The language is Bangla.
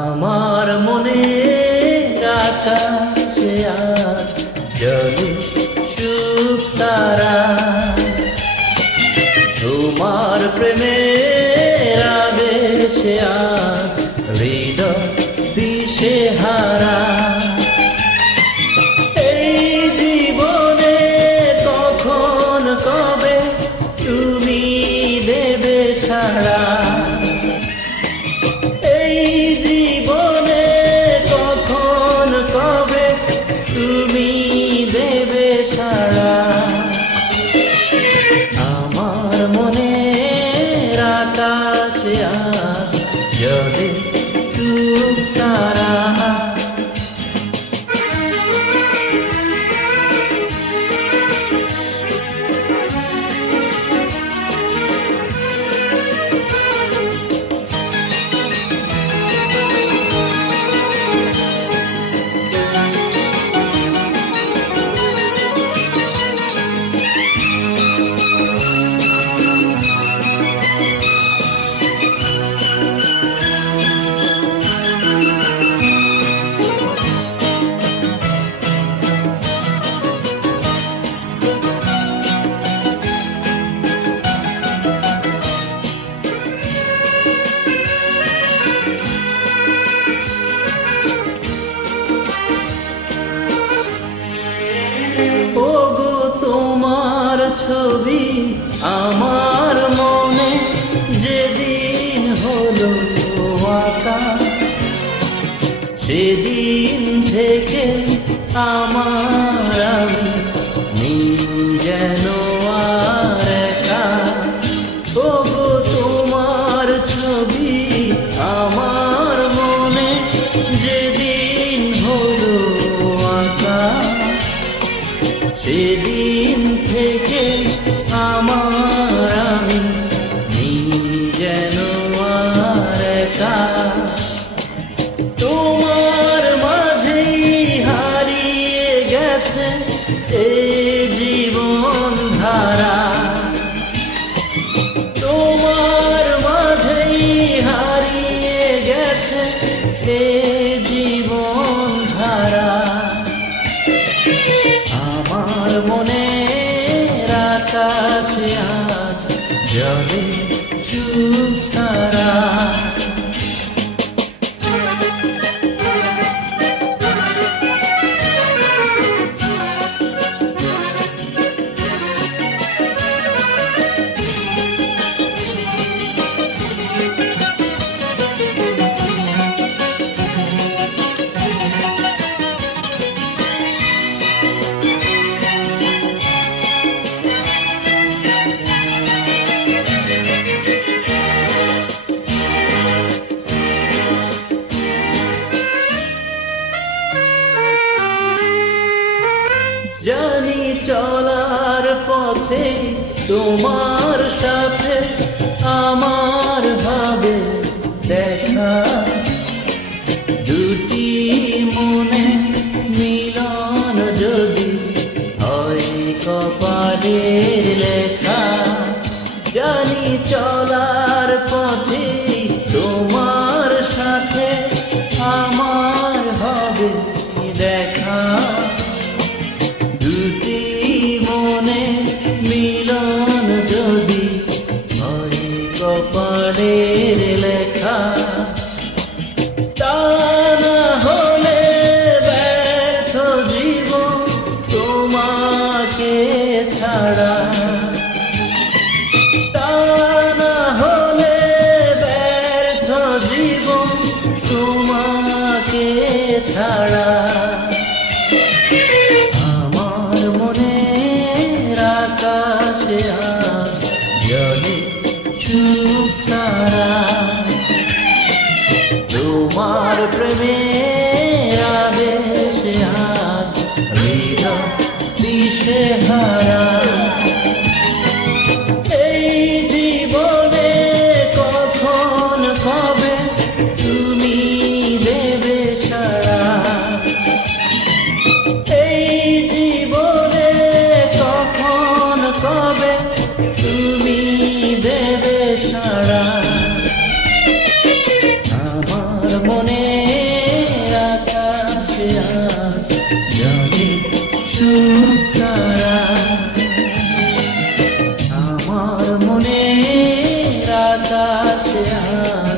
আমার মনের আকাশে আজ জ্বলে শুভ তারা, তোমার প্রেমের আবেশে আজ হৃদয় দিশেহারা। এই জীবনে কখন কবে তুমি দেবে সাড়া, এই জীবনে কখন কবে তুমি দেবে সাড়া। আমার মনের আকাশে আজ জ্বলে শুভ তারা। ওগো তোমার ছবি আমার মনে যেদিন হলো আঁকা, সেদিন থেকে আমার আমি নেই যেন আর একা। ওগো তোমার ছবি আমার মনে যেদিন হলো আঁকা, সেদিন থেকে আমার আমি নেই যেন আর একা। তোমার মাঝেই হারিয়ে গেছে এই জীবন ধারা, তোমার মাঝেই হারিয়ে গেছে এই জীবন ধারা। আমার মনের আকাশে আজ জ্বলে শুভ তারা। জানি চলার পথে তোমার সাথে আমার হবে দেখা, দুটি মনে মিলন যদি হয় কপালের লেখা। জানি চলার পথে তোমার সাথে আমার হবে দেখা, দুটি মনে মিলন যদি হয় কপালের লেখা। তা না হলে ব্যর্থ জীবন তোমাকে ছাড়া, তা না হলে ব্যর্থ জীবন তোমাকে ছাড়া। আমার মনের আকাশে আজ জ্বলে শুভ তারা, তোমার প্রেমের আবেশে আজ হৃদয় দিশেহারা। এই জীবনে কখন কবে তুমি দেবে সাড়া, এই জীবনে কখন কবে তুমি দেবে সাড়া। আমার মনে আকাশে আজ জাগে সুতারা, আমার মনে আকাশে আজ